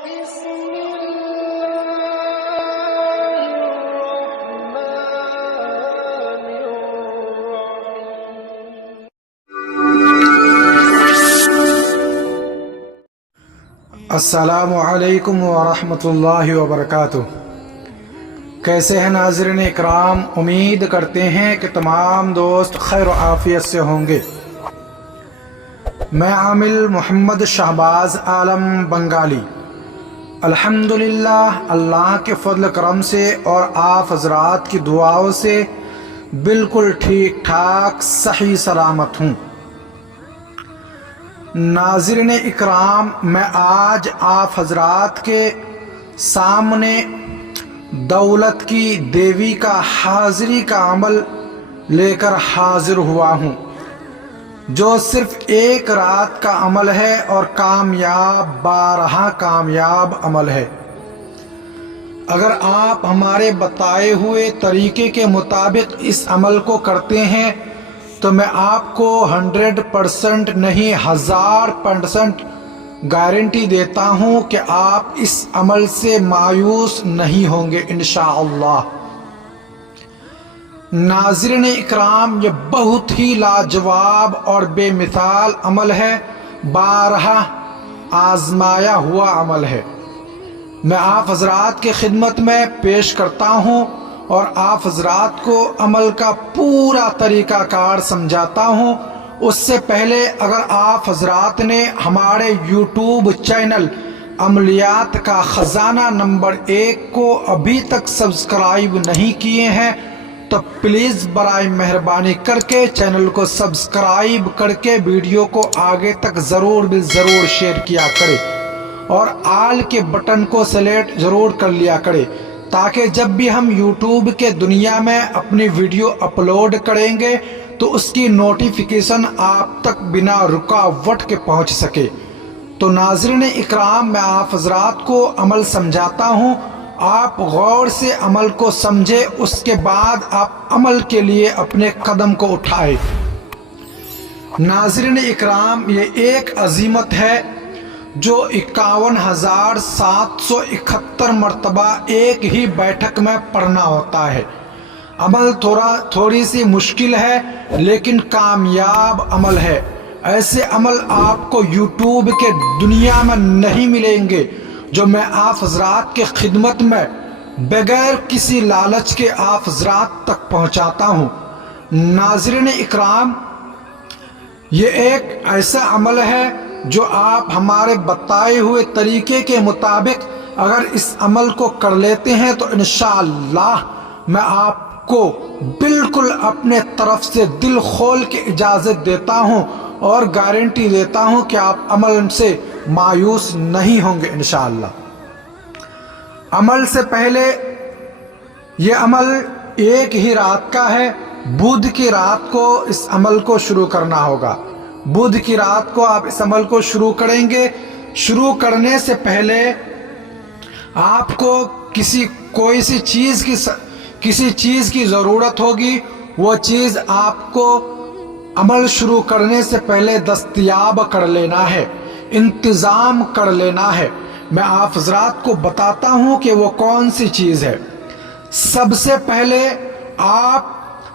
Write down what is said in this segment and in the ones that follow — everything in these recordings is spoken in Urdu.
السلام علیکم ورحمۃ اللہ وبرکاتہ۔ کیسے ہیں ناظرین اکرام؟ امید کرتے ہیں کہ تمام دوست خیر و عافیت سے ہوں گے۔ میں عامل محمد شہباز عالم بنگالی الحمدللہ اللہ کے فضل کرم سے اور آپ حضرات کی دعاؤں سے بالکل ٹھیک ٹھاک صحیح سلامت ہوں۔ ناظرین اکرام، میں آج آپ حضرات کے سامنے دولت کی دیوی کا حاضری کا عمل لے کر حاضر ہوا ہوں، جو صرف ایک رات کا عمل ہے اور کامیاب بارہا کامیاب عمل ہے۔ اگر آپ ہمارے بتائے ہوئے طریقے کے مطابق اس عمل کو کرتے ہیں تو میں آپ کو 100% نہیں 1000% گارنٹی دیتا ہوں کہ آپ اس عمل سے مایوس نہیں ہوں گے انشاءاللہ۔ ناظرین اکرام، یہ بہت ہی لاجواب اور بے مثال عمل ہے، بارہا آزمایا ہوا عمل ہے۔ میں آپ حضرات کی خدمت میں پیش کرتا ہوں اور آپ حضرات کو عمل کا پورا طریقہ کار سمجھاتا ہوں۔ اس سے پہلے اگر آپ حضرات نے ہمارے یوٹیوب چینل عملیات کا خزانہ نمبر 1 کو ابھی تک سبسکرائب نہیں کیے ہیں تو پلیز برائے مہربانی کر کے چینل کو سبسکرائب کر کے ویڈیو کو آگے تک ضرور شیئر کیا کرے اور آل کے بٹن کو سلیکٹ ضرور کر لیا کرے، تاکہ جب بھی ہم یوٹیوب کے دنیا میں اپنی ویڈیو اپلوڈ کریں گے تو اس کی نوٹیفیکیشن آپ تک بنا رکاوٹ کے پہنچ سکے۔ تو ناظرین اکرام، میں آپ حضرات کو عمل سمجھاتا ہوں، آپ غور سے عمل کو سمجھے، اس کے بعد آپ عمل کے لیے اپنے قدم کو اٹھائے۔ ناظرین اکرام، یہ ایک عزیمت ہے جو 51,771 مرتبہ ایک ہی بیٹھک میں پڑھنا ہوتا ہے۔ عمل تھوڑی سی مشکل ہے لیکن کامیاب عمل ہے۔ ایسے عمل آپ کو یوٹیوب کے دنیا میں نہیں ملیں گے جو میں آپ حضرات کے خدمت میں بغیر کسی لالچ کے آپ حضرات تک پہنچاتا ہوں۔ ناظرین اکرام، یہ ایک ایسا عمل ہے جو آپ ہمارے بتائے ہوئے طریقے کے مطابق اگر اس عمل کو کر لیتے ہیں تو انشاءاللہ میں آپ کو بالکل اپنے طرف سے دل کھول کے اجازت دیتا ہوں اور گارنٹی دیتا ہوں کہ آپ عمل سے مایوس نہیں ہوں گے انشاءاللہ۔ عمل سے پہلے یہ عمل ایک ہی رات کا ہے، بدھ کی رات کو اس عمل کو شروع کرنا ہوگا۔ بدھ کی رات کو آپ اس عمل کو شروع کریں گے۔ شروع کرنے سے پہلے آپ کو کسی چیز کی ضرورت ہوگی، وہ چیز آپ کو عمل شروع کرنے سے پہلے دستیاب کر لینا ہے، انتظام کر لینا ہے۔ میں آپ حضرات کو بتاتا ہوں کہ وہ کون سی چیز ہے۔ سب سے پہلے آپ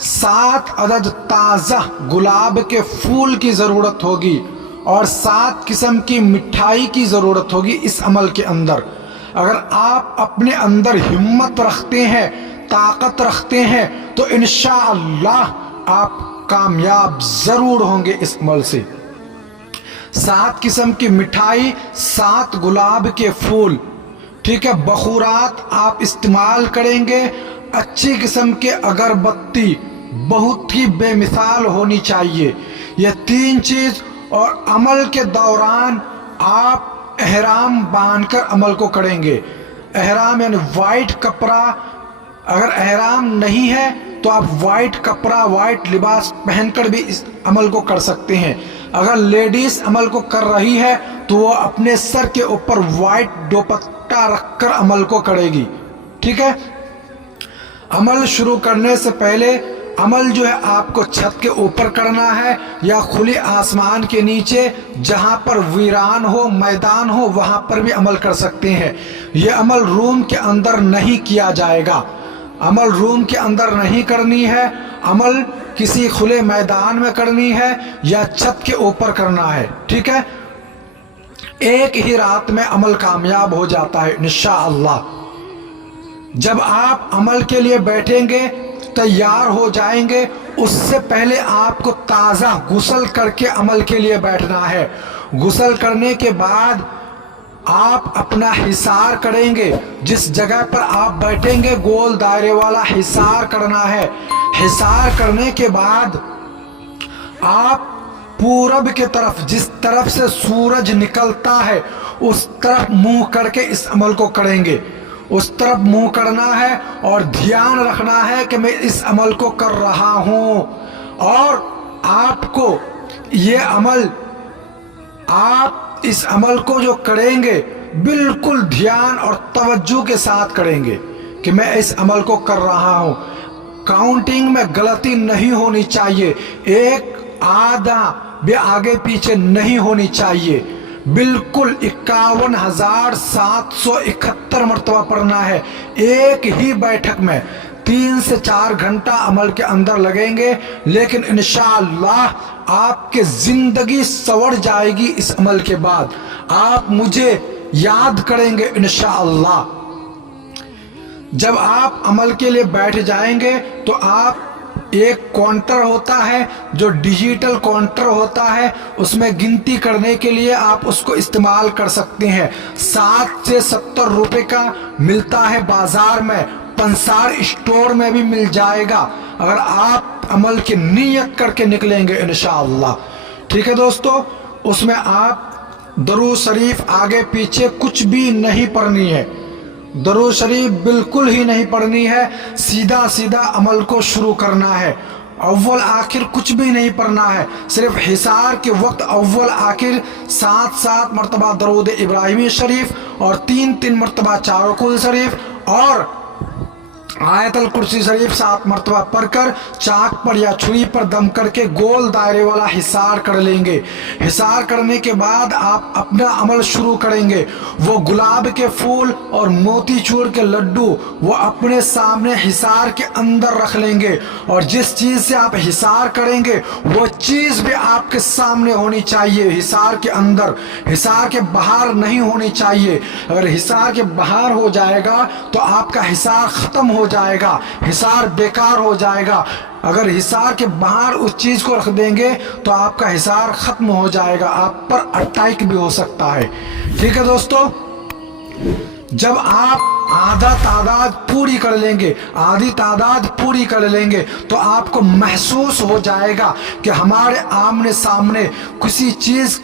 7 عدد تازہ گلاب کے پھول کی ضرورت ہوگی اور 7 قسم کی مٹھائی کی ضرورت ہوگی اس عمل کے اندر۔ اگر آپ اپنے اندر ہمت رکھتے ہیں، طاقت رکھتے ہیں تو انشاءاللہ آپ کامیاب ضرور ہوں گے اس عمل سے۔ 7 قسم کی مٹھائی، 7 گلاب کے پھول، ٹھیک ہے، بخورات آپ استعمال کریں گے۔ اچھی قسم کے اگربتی بہت ہی بے مثال ہونی چاہیے، یہ 3 چیز۔ اور عمل کے دوران آپ احرام باندھ کر عمل کو کریں گے۔ احرام یعنی وائٹ کپڑا، اگر احرام نہیں ہے تو آپ وائٹ کپڑا، وائٹ لباس پہن کر بھی اس عمل کو کر سکتے ہیں۔ اگر لیڈیز عمل کو کر رہی ہے تو وہ اپنے سر کے اوپر وائٹ دوپٹہ رکھ کر عمل کو کرے گی، ٹھیک ہے۔ عمل شروع کرنے سے پہلے عمل جو ہے آپ کو چھت کے اوپر کرنا ہے یا کھلی آسمان کے نیچے جہاں پر ویران ہو میدان ہو وہاں پر بھی عمل کر سکتے ہیں۔ یہ عمل روم کے اندر نہیں کیا جائے گا، عمل روم کے اندر نہیں کرنی ہے، عمل کسی کھلے میدان میں کرنی ہے یا چھت کے اوپر کرنا ہے، ٹھیک ہے۔ ایک ہی رات میں عمل کامیاب ہو جاتا ہے انشاءاللہ۔ جب آپ عمل کے لیے بیٹھیں گے تیار ہو جائیں گے، اس سے پہلے آپ کو تازہ غسل کر کے عمل کے لیے بیٹھنا ہے۔ غسل کرنے کے بعد آپ اپنا حصار کریں گے، جس جگہ پر آپ بیٹھیں گے گول دائرے والا حصار کرنا ہے۔ حصار کرنے کے بعد آپ پورب کی طرف، جس طرف سے سورج نکلتا ہے اس طرف منہ کر کے اس عمل کو کریں گے، اس طرف منہ کرنا ہے اور دھیان رکھنا ہے کہ میں اس عمل کو کر رہا ہوں۔ اور آپ کو یہ عمل، آپ اس عمل کو جو کریں گے بالکل دھیان اور توجہ کے ساتھ کریں گے کہ میں اس عمل کو کر رہا ہوں۔ کاؤنٹنگ میں غلطی نہیں ہونی چاہیے، ایک آدھا بھی آگے پیچھے نہیں ہونی چاہیے، بالکل 51,771 مرتبہ پڑھنا ہے۔ ایک ہی بیٹھک میں 3 سے 4 گھنٹہ عمل کے اندر لگیں گے، لیکن انشاءاللہ آپ کی زندگی سنور جائے گی۔ اس عمل کے بعد آپ مجھے یاد کریں گے انشاءاللہ۔ جب آپ عمل کے لیے بیٹھ جائیں گے تو آپ ایک کاؤنٹر ہوتا ہے جو ڈیجیٹل کاؤنٹر ہوتا ہے، اس میں گنتی کرنے کے لیے آپ اس کو استعمال کر سکتے ہیں۔ 60 سے 70 روپے کا ملتا ہے بازار میں، پنسار اسٹور میں بھی مل جائے گا اگر آپ عمل کی نیت کر کے نکلیں گے انشاءاللہ، ٹھیک ہے دوستو۔ اس میں آپ درود شریف آگے پیچھے کچھ بھی نہیں پڑھنی ہے، درود شریف بالکل ہی نہیں پڑھنی ہے، سیدھا سیدھا عمل کو شروع کرنا ہے، اول آخر کچھ بھی نہیں پڑھنا ہے، صرف حصار کے وقت اول آخر 7 مرتبہ درود ابراہیمی شریف اور 3 مرتبہ چارقل شریف اور آیت الکرسی شریف 7 مرتبہ پڑھ کر چاک پر یا چھری پر دم کر کے گول دائرے والا حصار کر لیں گے۔ حصار کرنے کے بعد آپ اپنا عمل شروع کریں گے۔ وہ گلاب کے پھول اور موتی چور کے لڈو وہ اپنے سامنے حصار کے اندر رکھ لیں گے، اور جس چیز سے آپ حصار کریں گے وہ چیز بھی آپ کے سامنے ہونی چاہیے، حصار کے اندر، حصار کے باہر نہیں ہونی چاہیے۔ اگر حصار کے باہر ہو جائے گا تو آپ کا حصار ختم ہو جائے گا، حصار بیکار ہو جائے گا۔ اگر حصار کے باہر اس چیز کو رکھ دیں گے تو آپ کا حصار ختم ہو جائے گا، آپ پر اٹیک بھی ہو سکتا ہے، ٹھیک ہے دوستو۔ جب آپ آدھا تعداد پوری کر لیں گے، آدھی تعداد پوری کر لیں گے تو آپ کو محسوس ہو جائے گا کہ ہمارے آمنے سامنے کسی چیز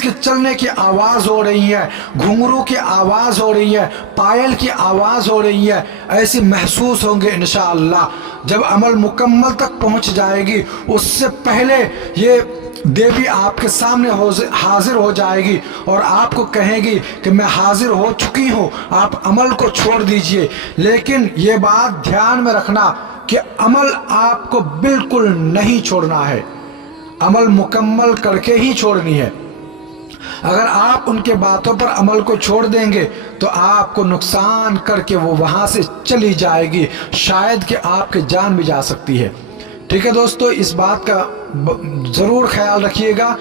کی چلنے کی آواز ہو رہی ہے، گھنگرو کی آواز ہو رہی ہے، پائل کی آواز ہو رہی ہے، ایسی محسوس ہوں گے انشاءاللہ۔ جب عمل مکمل تک پہنچ جائے گی اس سے پہلے یہ دیوی آپ کے سامنے حاضر ہو جائے گی اور آپ کو کہے گی کہ میں حاضر ہو چکی ہوں، آپ عمل کو چھوڑ دیجئے۔ لیکن یہ بات دھیان میں رکھنا کہ عمل آپ کو بالکل نہیں چھوڑنا ہے، عمل مکمل کر کے ہی چھوڑنی ہے۔ اگر آپ ان کے باتوں پر عمل کو چھوڑ دیں گے تو آپ کو نقصان کر کے وہ وہاں سے چلی جائے گی، شاید کہ آپ کی جان بھی جا سکتی ہے، ٹھیک ہے دوستو۔ اس بات کا ضرور خیال رکھیے گا۔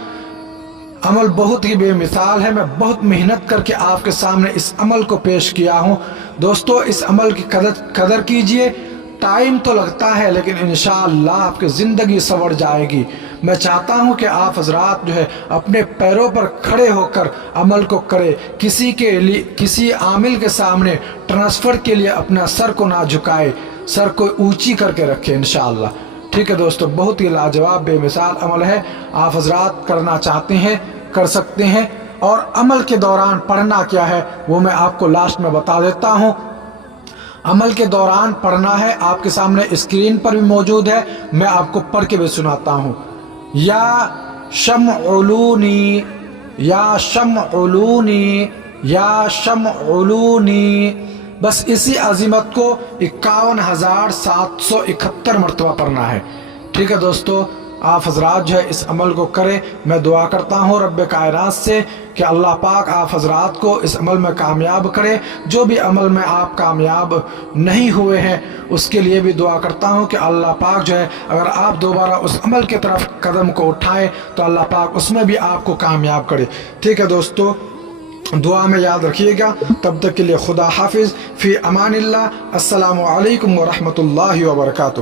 عمل بہت ہی بے مثال ہے، میں بہت محنت کر کے آپ کے سامنے اس عمل کو پیش کیا ہوں دوستو۔ اس عمل کی قدر کیجئے، ٹائم تو لگتا ہے لیکن انشاءاللہ آپ کی زندگی سنور جائے گی۔ میں چاہتا ہوں کہ آپ حضرات جو ہے اپنے پیروں پر کھڑے ہو کر عمل کو کرے، کسی عامل کے سامنے ٹرانسفر کے لیے اپنا سر کو نہ جھکائے، سر کو اونچی کر کے رکھے انشاءاللہ، ٹھیک ہے دوستو۔ بہت ہی لاجواب بے مثال عمل ہے، آپ حضرات کرنا چاہتے ہیں کر سکتے ہیں۔ اور عمل کے دوران پڑھنا کیا ہے وہ میں آپ کو لاسٹ میں بتا دیتا ہوں۔ عمل کے دوران پڑھنا ہے، آپ کے سامنے اسکرین پر بھی موجود ہے، میں آپ کو پڑھ کے بھی سناتا ہوں۔ یا شمعلونی یا شمعلونی یا شمعلونی بس اسی عظیمت کو 51,771 مرتبہ پڑھنا ہے۔ ٹھیک ہے دوستو، آپ حضرات جو ہے اس عمل کو کریں۔ میں دعا کرتا ہوں رب کائنات سے کہ اللہ پاک آپ حضرات کو اس عمل میں کامیاب کرے۔ جو بھی عمل میں آپ کامیاب نہیں ہوئے ہیں اس کے لیے بھی دعا کرتا ہوں کہ اللہ پاک جو ہے اگر آپ دوبارہ اس عمل کی طرف قدم کو اٹھائیں تو اللہ پاک اس میں بھی آپ کو کامیاب کرے۔ ٹھیک ہے دوستو، دعا میں یاد رکھیے گا۔ تب تک کے لیے خدا حافظ، فی امان اللہ، السلام علیکم ورحمۃ اللہ وبرکاتہ۔